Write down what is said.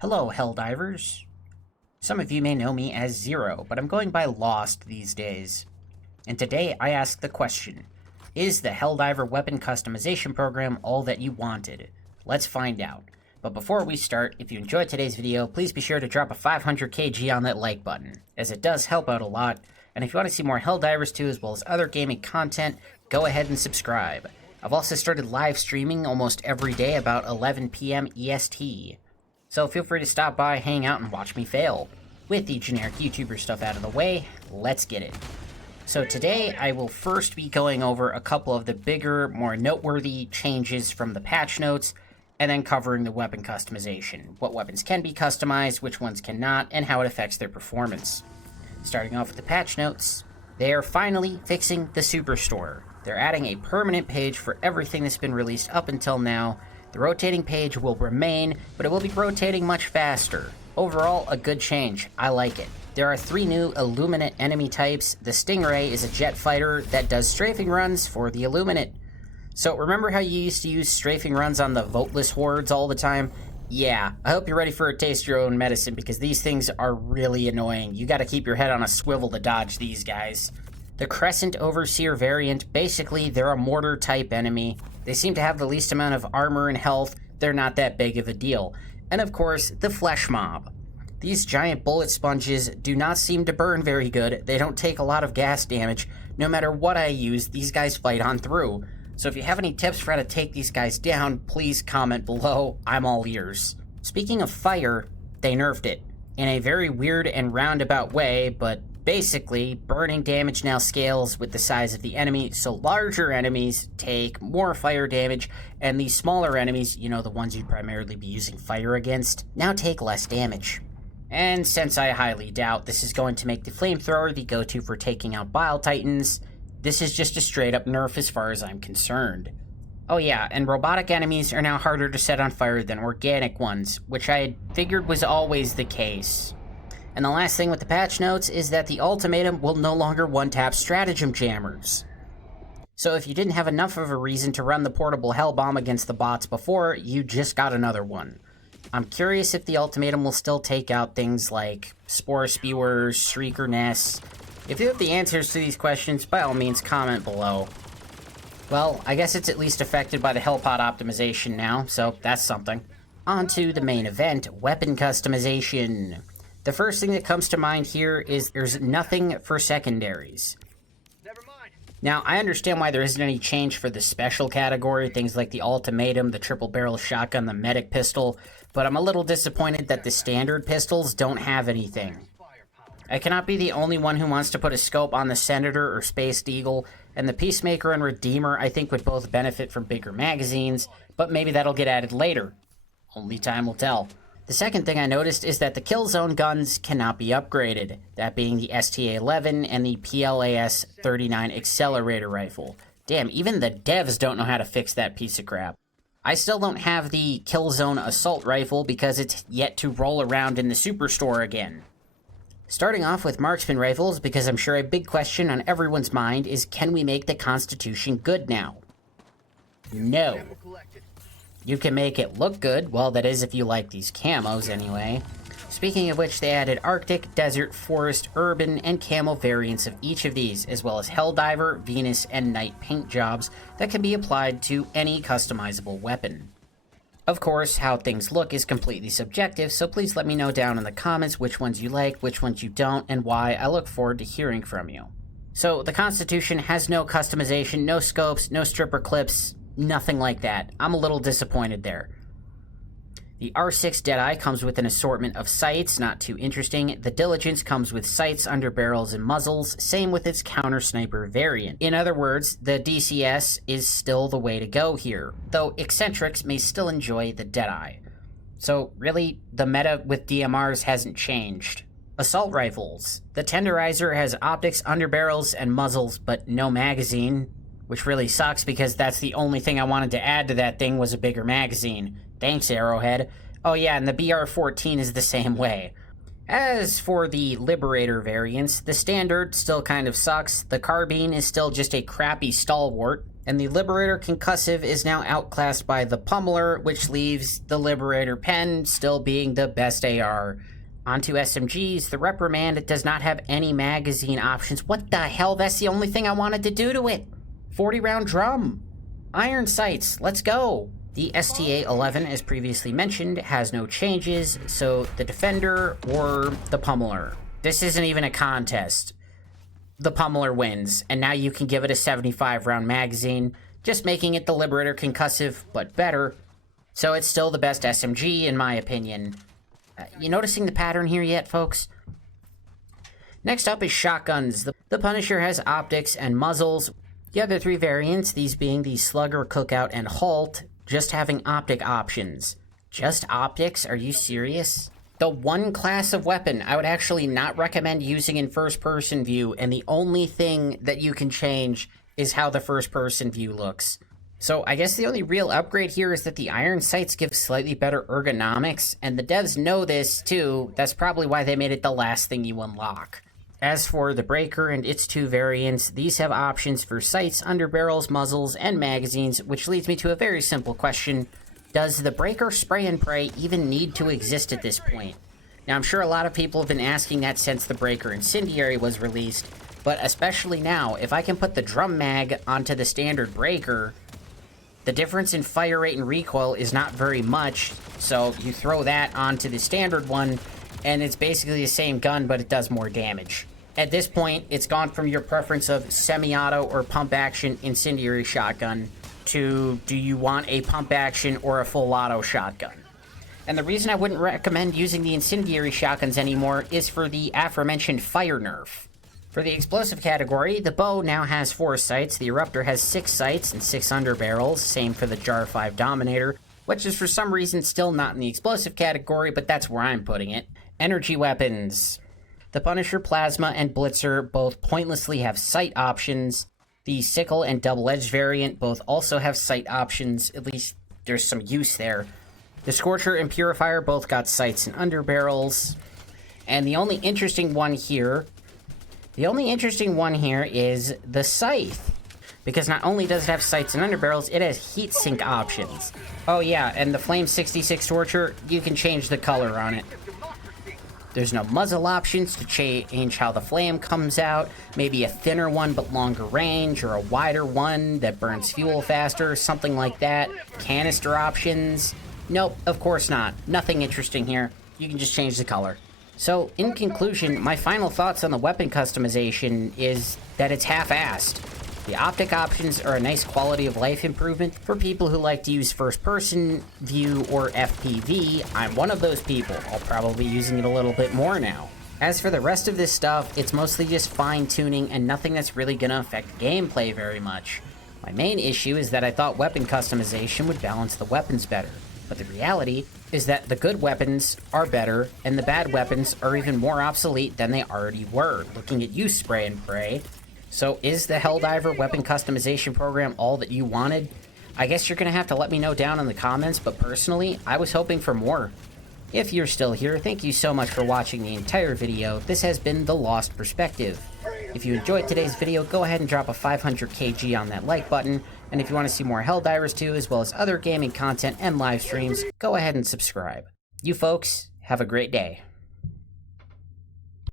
Hello, Helldivers. Some of you may know me as Zero, but I'm going by Lost these days. And today I ask the question, is the Helldiver weapon customization program all that you wanted? Let's find out. But before we start, if you enjoyed today's video, please be sure to drop a 500 kg on that like button, as it does help out a lot. And if you want to see more Helldivers 2 as well as other gaming content, go ahead and subscribe. I've also started live streaming almost every day about 11 p.m. EST. So feel free to stop by, hang out, and watch me fail. With the generic YouTuber stuff out of the way, let's get it. So today, I will first be going over a couple of the bigger, more noteworthy changes from the patch notes, and then covering the weapon customization. What weapons can be customized, which ones cannot, and how it affects their performance. Starting off with the patch notes, they are finally fixing the Superstore. They're adding a permanent page for everything that's been released up until now. The rotating page will remain, but it will be rotating much faster. Overall, a good change. I like it. There are 3 new Illuminate enemy types. The Stingray is a jet fighter that does strafing runs for the Illuminate. So remember how you used to use strafing runs on the voteless hordes all the time? Yeah, I hope you're ready for a taste your own medicine, because these things are really annoying. You gotta keep your head on a swivel to dodge these guys. The Crescent Overseer variant, basically they're a mortar type enemy. They seem to have the least amount of armor and health. They're not that big of a deal. And of course, the Flesh Mob. These giant bullet sponges do not seem to burn very good. They don't take a lot of gas damage. No matter what I use, these guys fight on through. So if you have any tips for how to take these guys down, please comment below. I'm all ears. Speaking of fire, they nerfed it. In a very weird and roundabout way, but basically, burning damage now scales with the size of the enemy, so larger enemies take more fire damage, and the smaller enemies, you know, the ones you'd primarily be using fire against, now take less damage. And since I highly doubt this is going to make the flamethrower the go-to for taking out Bile Titans, this is just a straight-up nerf as far as I'm concerned. Oh yeah, and robotic enemies are now harder to set on fire than organic ones, which I had figured was always the case. And the last thing with the patch notes is that the ultimatum will no longer one-tap stratagem jammers. So if you didn't have enough of a reason to run the portable hell bomb against the bots before, you just got another one. I'm curious if the ultimatum will still take out things like Spore Spewers, Shrieker Nests. If you have the answers to these questions, by all means comment below. Well, I guess it's at least affected by the Hellpod optimization now, so that's something. On to the main event, weapon customization. The first thing that comes to mind here is there's nothing for secondaries. Never mind. Now, I understand why there isn't any change for the special category, things like the ultimatum, the triple barrel shotgun, the medic pistol, but I'm a little disappointed that the standard pistols don't have anything. I cannot be the only one who wants to put a scope on the Senator or Spaced Eagle, and the Peacemaker and Redeemer I think would both benefit from bigger magazines, but maybe that'll get added later. Only time will tell. The second thing I noticed is that the Killzone guns cannot be upgraded, that being the STA-11 and the PLAS-39 accelerator rifle. Damn, even the devs don't know how to fix that piece of crap. I still don't have the Killzone assault rifle because it's yet to roll around in the Superstore again. Starting off with marksman rifles, because I'm sure a big question on everyone's mind is, can we make the Constitution good now? No. You can make it look good, well that is if you like these camos anyway. Speaking of which, they added Arctic, Desert, Forest, Urban, and Camo variants of each of these, as well as Helldiver, Venus, and Night paint jobs that can be applied to any customizable weapon. Of course, how things look is completely subjective, so please let me know down in the comments which ones you like, which ones you don't, and why. I look forward to hearing from you. So, the Constitution has no customization, no scopes, no stripper clips, nothing like that. I'm a little disappointed there. The R6 Deadeye comes with an assortment of sights, not too interesting. The Diligence comes with sights, underbarrels, and muzzles, same with its counter sniper variant. In other words, the DCS is still the way to go here, though eccentrics may still enjoy the Deadeye. So really, the meta with DMRs hasn't changed. Assault rifles. The Tenderizer has optics, underbarrels, and muzzles, but no magazine, which really sucks because that's the only thing I wanted to add to that thing was a bigger magazine. Thanks, Arrowhead. Oh yeah, and the BR-14 is the same way. As for the Liberator variants, the Standard still kind of sucks, the Carbine is still just a crappy stalwart, And the Liberator Concussive is now outclassed by the Pummeler, which leaves the Liberator Pen still being the best AR. Onto SMGs, the Reprimand does not have any magazine options. What the hell? That's the only thing I wanted to do to it. 40-round drum. Iron sights, let's go. The STA-11, as previously mentioned, has no changes, so the Defender or the Pummeler. This isn't even a contest. The Pummeler wins, and now you can give it a 75-round magazine, just making it the Liberator Concussive, but better. So it's still the best SMG, in my opinion. You noticing the pattern here yet, folks? Next up is shotguns. The Punisher has optics and muzzles. The other three variants, these being the Slugger, Cookout, and Halt, just having optic options. Just optics? Are you serious? The one class of weapon I would actually not recommend using in first-person view, and the only thing that you can change is how the first-person view looks. So I guess the only real upgrade here is that the iron sights give slightly better ergonomics, and the devs know this too. That's probably why they made it the last thing you unlock. As for the Breaker and its two variants, these have options for sights, underbarrels, muzzles, and magazines, which leads me to a very simple question. Does the Breaker Spray and Pray even need to exist at this point? Now, I'm sure a lot of people have been asking that since the Breaker Incendiary was released, but especially now, if I can put the drum mag onto the standard Breaker, the difference in fire rate and recoil is not very much, so you throw that onto the standard one, and it's basically the same gun, but it does more damage. At this point, it's gone from your preference of semi-auto or pump-action incendiary shotgun to do you want a pump-action or a full-auto shotgun. And the reason I wouldn't recommend using the incendiary shotguns anymore is for the aforementioned fire nerf. For the explosive category, the bow now has 4 sights, the eruptor has 6 sights and 6 underbarrels, same for the Jar 5 Dominator, which is for some reason still not in the explosive category, but that's where I'm putting it. Energy weapons. The Punisher, Plasma, and Blitzer both pointlessly have sight options. The Sickle and Double-Edged variant both also have sight options, at least there's some use there. The Scorcher and Purifier both got sights and underbarrels. And the only interesting one here is the Scythe. Because not only does it have sights and underbarrels, it has heat sink options. Oh yeah, and the Flame 66 Torture, you can change the color on it. There's no muzzle options to change how the flame comes out, maybe a thinner one but longer range, or a wider one that burns fuel faster, something like that. Canister options. Nope, of course not. Nothing interesting here. You can just change the color. So, in conclusion, my final thoughts on the weapon customization is that it's half-assed. The optic options are a nice quality of life improvement for people who like to use first-person view or FPV. I'm one of those people. I'll probably be using it a little bit more now. As for the rest of this stuff, it's mostly just fine-tuning and nothing that's really gonna affect gameplay very much. My main issue is that I thought weapon customization would balance the weapons better, but the reality is that the good weapons are better and the bad weapons are even more obsolete than they already were. Looking at you, Spray and Pray. So is the Helldiver weapon customization program all that you wanted? I guess you're gonna have to let me know down in the comments, but personally, I was hoping for more. If you're still here, thank you so much for watching the entire video. This has been The Lost Perspective. If you enjoyed today's video, go ahead and drop a 500 kg on that like button, and if you want to see more Helldivers 2, as well as other gaming content and live streams, go ahead and subscribe. You folks, have a great day.